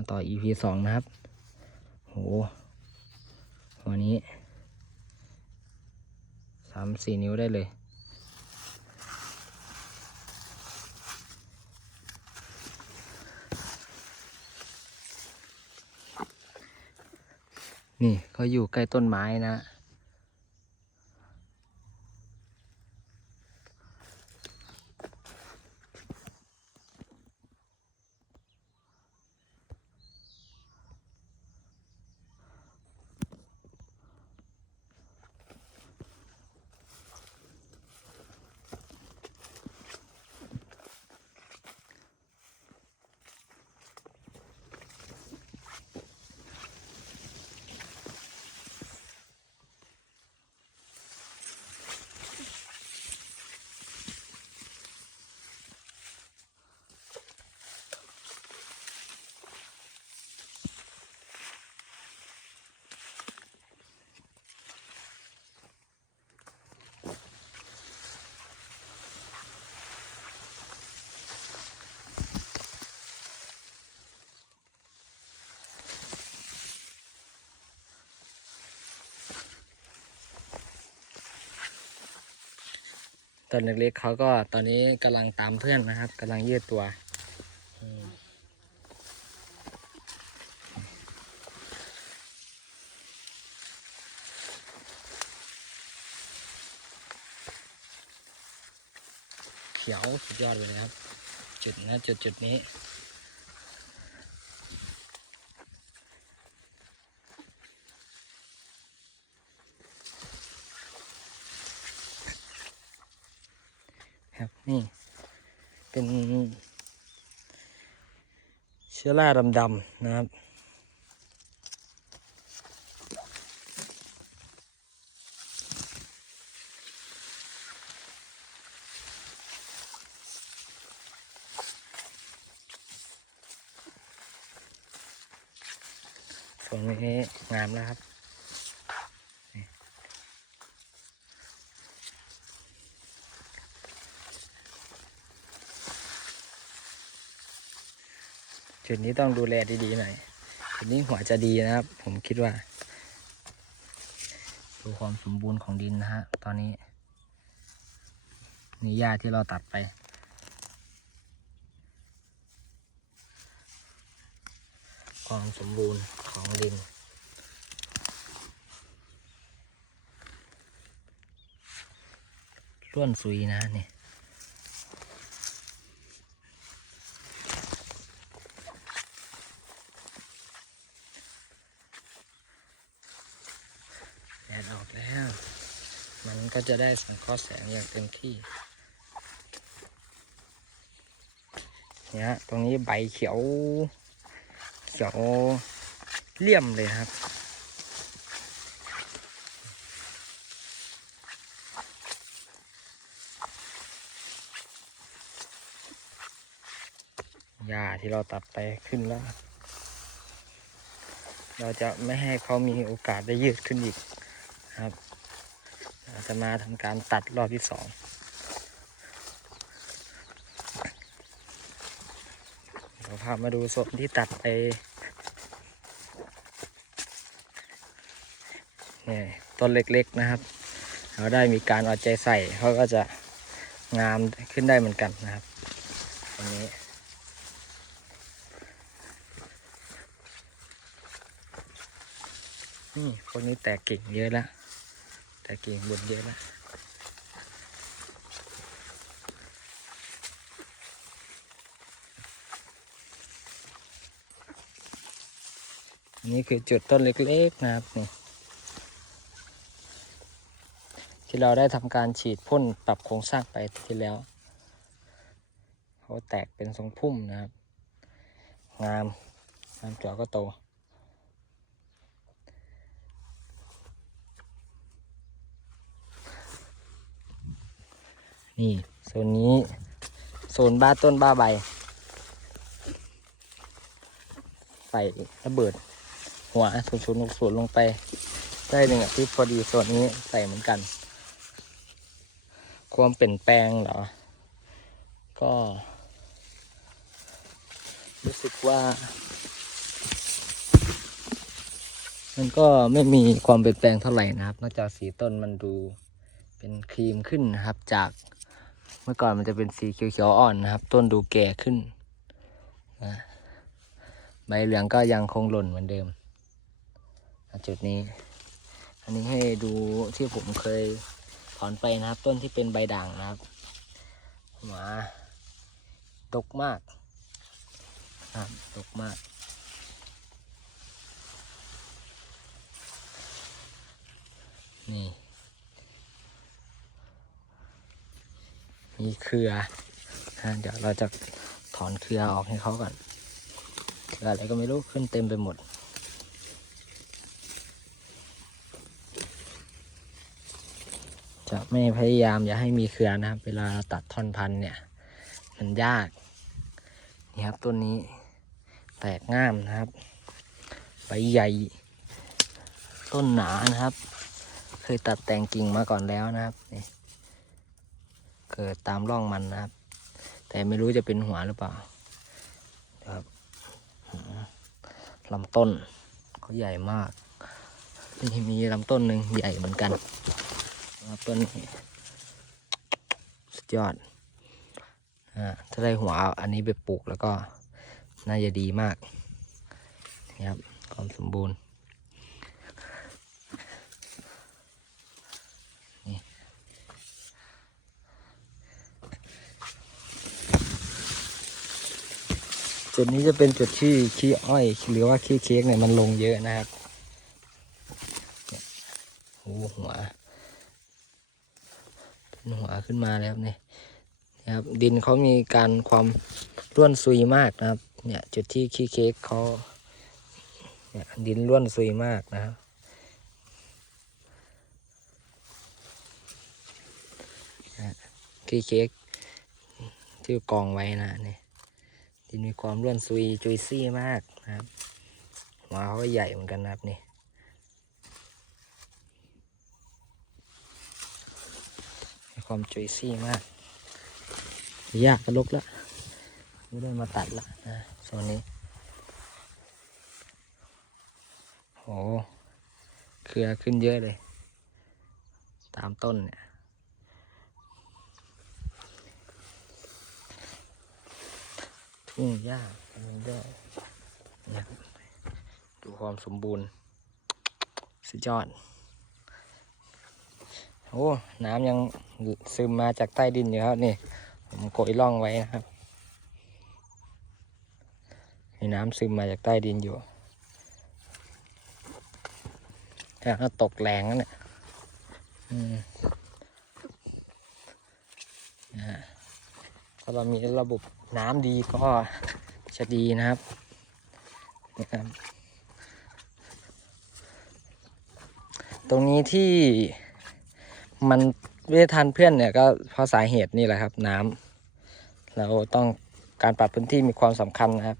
าต่อ EP สองนะครับ โห วันนี้สามสี่นิ้วได้เลยนี่เขาอยู่ใกล้ต้นไม้นะ ตอนเล็กๆเขาก็ตอนนี้กำลังตามเพื่อนนะครับกำลังยืดตัวเขียวสุดยอดเลยนะครับ จุดนะจุดจุดนี้ ครับ นี่ เป็น เชื้อราดำๆนะครับส่วนนี้งามแล้วครับ จุดนี้ต้องดูแลดีๆหน่อยจุดนี้หัวจะดีนะครับ ผมคิดว่า ดูความสมบูรณ์ของดินนะฮะ ตอนนี้นี่หญ้าที่เราตัดไป ความสมบูรณ์ของดิน ร่วนซุยนะเนี่แดดออกแล้ว มัน ก็จะได้สังเคราะห์แสงอย่างเต็มที่เนี่ยตรงนี้ใบเขียว เขียวเลี่ยมเลยครับ หญ้าที่เราตัดไปขึ้นแล้ว เราจะไม่ให้เขามีโอกาสได้ยืดขึ้นอีกครับาจะมาทำการตัดรอบที่สองเราพามาดูโซนที่ตัดไปนี่ต้นเล็กๆนะครับเราได้มีการเอาใจใส่เขาก็จะงามขึ้นได้เหมือนกันนะครับตรงนี้นี่พวกนี้แตกกิ่งเยอะแล้ว แตกกิ่งบนเยอะแล้วนี่คือจุดต้นเล็กๆนะครับนี่ที่เราได้ทำการฉีดพ่นปรับโครงสร้างไปที่แล้ว เขาแตกเป็นทรงพุ่มนะครับ งามงามจอก็โต นี่โซนนี้ โซนบ้าต้นบ้าใบ ใส่ระเบิด หัวศูนย์ศูนย์ศูนย์ลงไป ได้หนึ่งอาทิตย์พอดีโซนนี้ใส่เหมือนกัน ความเปลี่ยนแปลงเหรอ ก็ รู้สึกว่า มันก็ไม่มีความเปลี่ยนแปลงเท่าไหร่นะครับ นอกจากสีต้นมันดูเป็นครีมขึ้นนะครับจาก เมื่อก่อนมันจะเป็นสีเขียวๆอ่อนนะครับ ต้นดูแก่ขึ้นนะใบเหลืองก็ยังคงหล่นเหมือนเดิม จุดนี้ อันนี้ให้ดูที่ผมเคยถอนไปนะครับ ต้นที่เป็นใบด่างนะครับหัวดกมากครับดกมาก นี่ มีเครือนะเดี๋ยวเราจะถอนเครือออกให้เขาก่อนเครืออะไรก็ไม่รู้ขึ้นเต็มไปหมด จะไม่พยายามอย่าให้มีเครือนะครับ เวลาเราตัดท่อนพันเนี่ย มันยาก นี่ครับต้นนี้แตกง่ามนะครับ ใบใหญ่ ต้นหนานะครับ เคยตัดแต่งกิ่งมาก่อนแล้วนะครับนี่ เกิดตามร่องมันนะครับ แต่ไม่รู้จะเป็นหัวหรือเปล่าครับลำต้นเขาใหญ่มากนี่มีลำต้นหนึ่งใหญ่เหมือนกันต้นนี้สุดยอดถ้าได้หัวอันนี้ไปปลูกแล้วก็น่าจะดีมากนี่ครับความสมบูรณ์ จุดนี้จะเป็นจุดที่ขี้อ้อย หรือว่าขี้เค้กเนี่ยมันลงเยอะนะครับเนี่ยโอ้หัวเป็นหัวขึ้นมาแล้วเนี่ยนะครับ ดินเขามีการความร่วนซุยมากนะครับ เนี่ยจุดที่ขี้เค้กเขาเนี่ยดินร่วนซุยมากนะครับขี้เค้กที่กองไว้นะเนี่ย ดินมีความร่วนซุยจุยซี่มากนะครับหัวเขาใหญ่เหมือนกันนะครับนี่มีความจุยซี่มาก ยากกระลุกแล้วไม่ได้มาตัดละนะส่วนนี้โหเครือขึ้นเยอะเลย ตามต้นเนี่ย ทุ่งหญ้ามันด้วยนะดูความสมบูรณ์ สุดยอด โอ้ น้ำยังซึมมาจากใต้ดินอยู่ครับนี่ ผมโกยล่องไว้นะครับ มีน้ำซึมมาจากใต้ดินอยู่แต่ก็ตกแรงนั่นแหละอืมนะฮะถ้าเรามีระบบ น้ำดีก็จะดีนะครับนะครับ ตรงนี้ที่มันไม่ได้ทันเพื่อนเนี่ยก็เพราะสาเหตุนี่แหละครับ น้ำเราต้องการปรับพื้นที่มีความสำคัญนะครับ